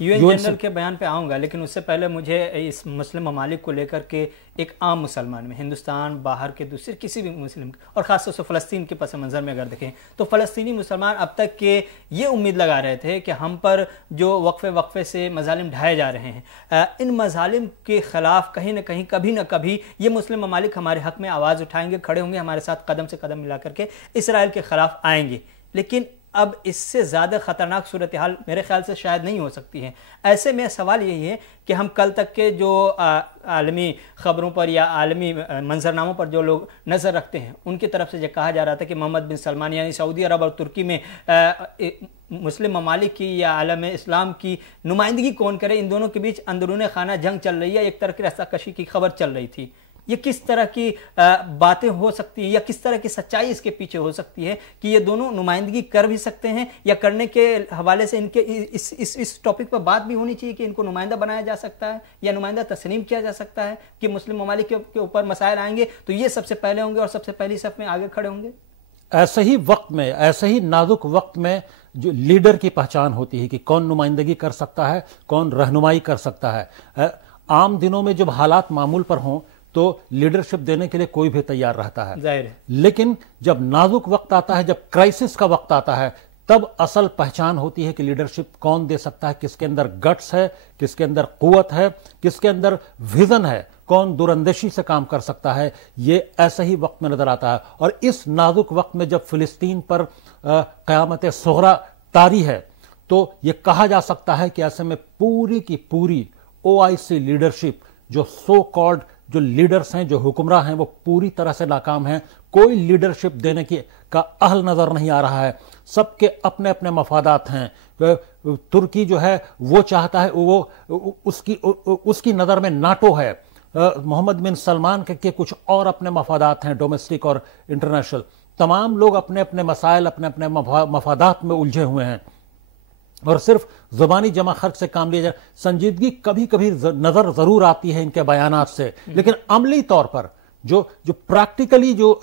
UN general کے بیان پہ آؤں گا، لیکن اس سے پہلے مجھے اس مسلم ممالک کو لے کر کے ایک عام مسلمان میں، ہندوستان باہر کے دوسرے کسی بھی مسلم اور خاص طور سے فلسطین کے پس منظر میں اگر دیکھیں تو فلسطینی مسلمان اب تک کے یہ امید لگا رہے تھے کہ ہم پر جو وقفے سے مظالم ڈھائے جا رہے ہیں، ان مظالم کے خلاف کہیں نہ کہیں کبھی نہ کبھی یہ مسلم ممالک ہمارے حق میں آواز اٹھائیں گے، کھڑے ہوں گے، ہمارے ساتھ قدم سے قدم ملا کر کے اسرائیل کے خلاف آئیں گے۔ لیکن اب اس سے زیادہ خطرناک صورتحال میرے خیال سے شاید نہیں ہو سکتی ہے۔ ایسے میں سوال یہی ہے کہ ہم کل تک کے جو عالمی خبروں پر یا عالمی منظرناموں پر جو لوگ نظر رکھتے ہیں ان کی طرف سے یہ کہا جا رہا تھا کہ محمد بن سلمان یعنی سعودی عرب اور ترکی میں مسلم ممالک کی یا عالم اسلام کی نمائندگی کون کرے، ان دونوں کے بیچ اندرون خانہ جنگ چل رہی ہے، ایک طرح کی رسا کشی کی خبر چل رہی تھی۔ یہ کس طرح کی باتیں ہو سکتی ہیں یا کس طرح کی سچائی اس کے پیچھے ہو سکتی ہے کہ یہ دونوں نمائندگی کر بھی سکتے ہیں، یا کرنے کے حوالے سے ان کے اس ٹاپک پر بات بھی ہونی چاہیے کہ ان کو نمائندہ بنایا جا سکتا ہے یا نمائندہ تسلیم کیا جا سکتا ہے کہ مسلم ممالک کے اوپر مسائل آئیں گے تو یہ سب سے پہلے ہوں گے اور سب سے پہلی صف میں آگے کھڑے ہوں گے؟ ایسے ہی وقت میں، ایسے ہی نازک وقت میں جو لیڈر کی پہچان ہوتی ہے کہ کون نمائندگی کر سکتا ہے، کون رہنمائی کر سکتا ہے۔ عام دنوں میں جب حالات معمول پر ہوں تو لیڈرشپ دینے کے لیے کوئی بھی تیار رہتا ہے، ظاہر ہے، لیکن جب نازک وقت آتا ہے، جب کرائسس کا وقت آتا ہے، تب اصل پہچان ہوتی ہے کہ لیڈرشپ کون دے سکتا ہے، کس کے اندر گٹس ہے، کس کے اندر قوت ہے، کس کے اندر ویژن ہے، کون دوراندیشی سے کام کر سکتا ہے۔ یہ ایسا ہی وقت میں نظر آتا ہے، اور اس نازک وقت میں جب فلسطین پر قیامت صغریٰ طاری ہے تو یہ کہا جا سکتا ہے کہ ایسے میں پوری کی پوری OIC لیڈرشپ، جو سو کالڈ جو لیڈرز ہیں، جو حکمراں ہیں، وہ پوری طرح سے ناکام ہیں۔ کوئی لیڈرشپ دینے کا اہل نظر نہیں آ رہا ہے، سب کے اپنے اپنے مفادات ہیں۔ ترکی جو ہے وہ چاہتا ہے، وہ اس کی نظر میں ناٹو ہے، محمد بن سلمان کے کچھ اور اپنے مفادات ہیں، ڈومیسٹک اور انٹرنیشنل۔ تمام لوگ اپنے اپنے مسائل، اپنے اپنے مفادات میں الجھے ہوئے ہیں، اور صرف زبانی جمع خرچ سے کام لیا جائے۔ سنجیدگی کبھی کبھی نظر ضرور آتی ہے ان کے بیانات سے، لیکن عملی طور پر جو پریکٹیکلی جو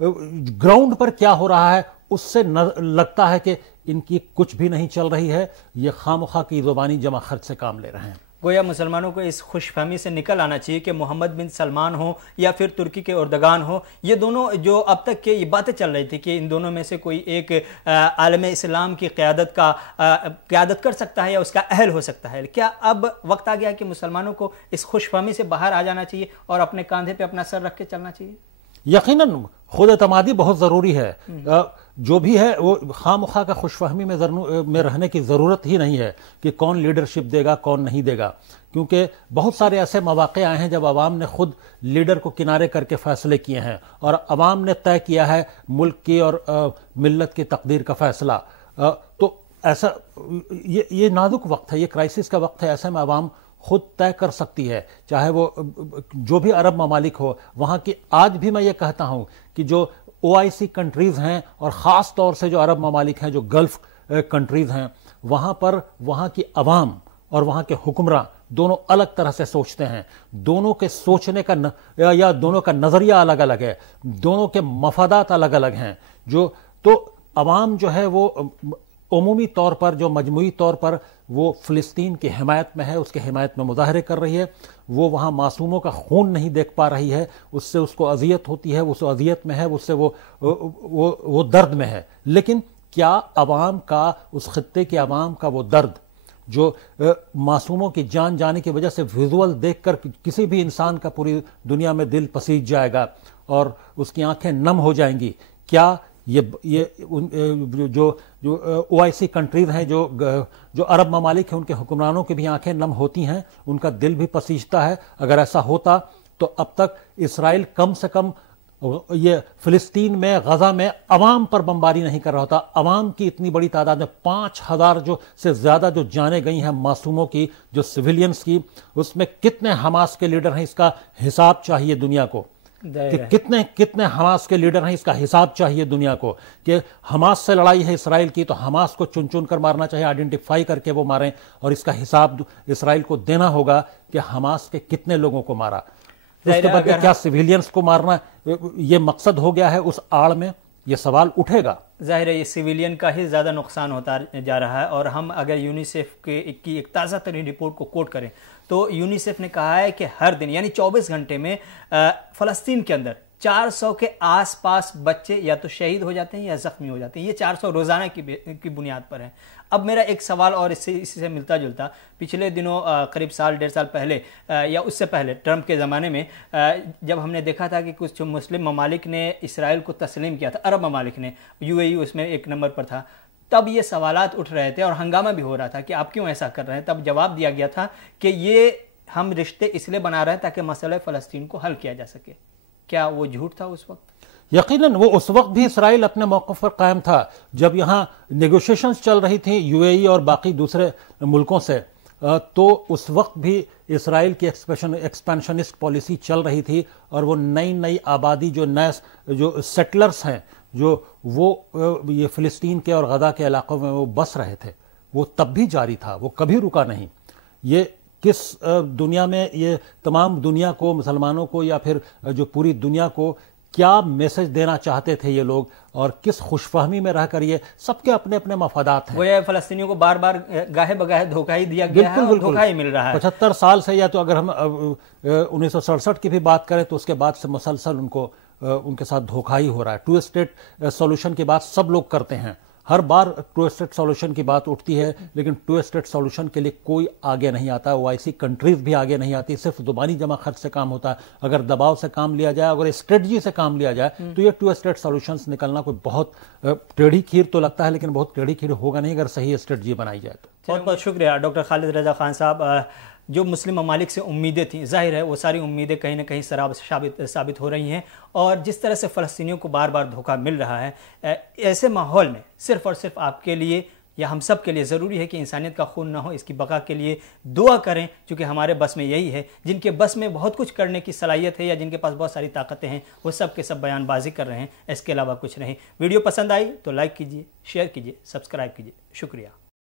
گراؤنڈ پر کیا ہو رہا ہے اس سے لگتا ہے کہ ان کی کچھ بھی نہیں چل رہی ہے، یہ خامخواہ کی زبانی جمع خرچ سے کام لے رہے ہیں۔ گویا مسلمانوں کو اس خوش فہمی سے نکل آنا چاہیے کہ محمد بن سلمان ہو یا پھر ترکی کے اردگان ہو، یہ دونوں جو اب تک کے یہ باتیں چل رہی تھی کہ ان دونوں میں سے کوئی ایک عالم اسلام کی قیادت کر سکتا ہے یا اس کا اہل ہو سکتا ہے، کیا اب وقت آ گیا کہ مسلمانوں کو اس خوش فہمی سے باہر آ جانا چاہیے اور اپنے کاندھے پہ اپنا سر رکھ کے چلنا چاہیے؟ یقیناً خود اعتمادی بہت ضروری ہے، جو بھی ہے وہ خواہ مخواہ کا خوش فہمی میں رہنے کی ضرورت ہی نہیں ہے کہ کون لیڈرشپ دے گا کون نہیں دے گا، کیونکہ بہت سارے ایسے مواقع آئے ہیں جب عوام نے خود لیڈر کو کنارے کر کے فیصلے کیے ہیں اور عوام نے طے کیا ہے ملک کی اور ملت کی تقدیر کا فیصلہ۔ تو ایسا یہ نازک وقت ہے، یہ کرائسس کا وقت ہے، ایسے میں عوام خود طے کر سکتی ہے، چاہے وہ جو بھی عرب ممالک ہو وہاں کی۔ آج بھی میں یہ کہتا ہوں کہ جو OIC کنٹریز ہیں اور خاص طور سے جو عرب ممالک ہیں، جو گلف کنٹریز ہیں، وہاں پر وہاں کی عوام اور وہاں کے حکمراں دونوں الگ طرح سے سوچتے ہیں، دونوں کے سوچنے کا یا دونوں کا نظریہ الگ الگ ہے، دونوں کے مفادات الگ الگ ہیں۔ تو عوام جو ہے وہ عمومی طور پر، جو مجموعی طور پر وہ فلسطین کی حمایت میں ہے، اس کے حمایت میں مظاہرے کر رہی ہے، وہ وہاں معصوموں کا خون نہیں دیکھ پا رہی ہے، اس سے اس کو اذیت ہوتی ہے، اس اذیت میں ہے، اس سے وہ درد میں ہے۔ لیکن کیا عوام کا، اس خطے کے عوام کا وہ درد جو معصوموں کی جان جانے کی وجہ سے ویژول دیکھ کر کسی بھی انسان کا پوری دنیا میں دل پسیج جائے گا اور اس کی آنکھیں نم ہو جائیں گی، کیا یہ جو OIC کنٹریز ہیں، جو عرب ممالک ہیں، ان کے حکمرانوں کی بھی آنکھیں نم ہوتی ہیں، ان کا دل بھی پسیجتا ہے؟ اگر ایسا ہوتا تو اب تک اسرائیل کم سے کم یہ فلسطین میں، غزہ میں عوام پر بمباری نہیں کر رہا ہوتا۔ عوام کی اتنی بڑی تعداد میں 5000 سے زیادہ جو جانیں گئی ہیں معصوموں کی، جو سویلینز کی، اس میں کتنے حماس کے لیڈر ہیں، اس کا حساب چاہیے دنیا کو، کہ کتنے حماس کے لیڈر ہیں، اس کا حساب چاہیے دنیا کو، کہ حماس سے لڑائی ہے اسرائیل کی تو حماس کو چن چن کر مارنا چاہیے، آئیڈینٹیفائی کر کے وہ ماریں، اور اس کا حساب اسرائیل کو دینا ہوگا کہ حماس کے کتنے لوگوں کو مارا۔ اس کے بعد کیا سویلینز کو مارنا یہ مقصد ہو گیا ہے؟ اس آڑ میں یہ سوال اٹھے گا۔ ظاہر ہے یہ سویلین کا ہی زیادہ نقصان ہوتا جا رہا ہے، اور ہم اگر یونیسیف کی ایک تازہ ترین رپورٹ کو کوٹ کریں تو یونیسیف نے کہا ہے کہ ہر دن یعنی 24 گھنٹے میں فلسطین کے اندر 400 کے آس پاس بچے یا تو شہید ہو جاتے ہیں یا زخمی ہو جاتے ہیں. یہ 400 روزانہ کی بنیاد پر ہے. اب میرا ایک سوال اور اسی سے ملتا جلتا، پچھلے دنوں قریب سال 1.5 سال پہلے یا اس سے پہلے ٹرمپ کے زمانے میں جب ہم نے دیکھا تھا کہ کچھ مسلم ممالک نے اسرائیل کو تسلیم کیا تھا، عرب ممالک نے، UAE اس میں ایک نمبر پر تھا، تب یہ سوالات اٹھ رہے تھے اور ہنگامہ بھی ہو رہا تھا کہ آپ کیوں ایسا کر رہے ہیں. تب جواب دیا گیا تھا کہ یہ ہم رشتے اس لیے بنا رہے ہیں تاکہ مسئلہ فلسطین کو حل کیا جا سکے. کیا وہ جھوٹ تھا اس وقت؟ یقیناً وہ اس وقت بھی اسرائیل اپنے موقف پر قائم تھا جب یہاں نیگوشیشنز چل رہی تھیں UAE اور باقی دوسرے ملکوں سے، تو اس وقت بھی اسرائیل کی ایکسپینشنسٹ پالیسی چل رہی تھی، اور وہ نئی آبادی جو سیٹلرز ہیں وہ یہ فلسطین کے اور غزہ کے علاقوں میں وہ بس رہے تھے، وہ تب بھی جاری تھا، وہ کبھی رکا نہیں. یہ کس دنیا میں یہ تمام دنیا کو، مسلمانوں کو یا پھر جو پوری دنیا کو کیا میسج دینا چاہتے تھے یہ لوگ، اور کس خوش فہمی میں رہ کر یہ سب کے اپنے اپنے مفادات ہیں. وہ یہ فلسطینیوں کو بار بار گاہے بگاہے دھوکہ ہی دیا گیا ہے اور دھوکہ ہی مل رہا ہے. 75 سال سے، یا تو اگر ہم 1967 کی بھی بات کریں تو اس کے بعد سے مسلسل ان کے ساتھ دھوکہ ہی ہو رہا ہے. 2 اسٹیٹ سولوشن کی بات سب لوگ کرتے ہیں، ہر بار 2 اسٹیٹ سولوشن کی بات اٹھتی ہے، لیکن 2 اسٹیٹ سولوشن کے لیے کوئی آگے نہیں آتا. OIC کنٹریز بھی آگے نہیں آتی، صرف زبانی جمع خرچ سے کام ہوتا ہے. اگر دباؤ سے کام لیا جائے، اگر اسٹریٹجی سے کام لیا جائے تو یہ 2 اسٹیٹ سولوشنز نکلنا کوئی بہت ٹیڑھی کھیر تو لگتا ہے، لیکن بہت ٹیڑھی کھیر ہوگا نہیں اگر صحیح اسٹریٹجی بنائی جائے تو. بہت بہت شکریہ ڈاکٹر خالد رضا خان صاحب. جو مسلم ممالک سے امیدیں تھیں، ظاہر ہے وہ ساری امیدیں کہیں نہ کہیں ثابت ہو رہی ہیں، اور جس طرح سے فلسطینیوں کو بار بار دھوکہ مل رہا ہے، ایسے ماحول میں صرف اور صرف آپ کے لیے یا ہم سب کے لیے ضروری ہے کہ انسانیت کا خون نہ ہو. اس کی بقا کے لیے دعا کریں، چونکہ ہمارے بس میں یہی ہے. جن کے بس میں بہت کچھ کرنے کی صلاحیت ہے یا جن کے پاس بہت ساری طاقتیں ہیں، وہ سب کے سب بیان بازی کر رہے ہیں، اس کے علاوہ کچھ نہیں. ویڈیو پسند آئی تو لائک کیجیے، شیئر کیجیے، سبسکرائب کیجیے. شکریہ.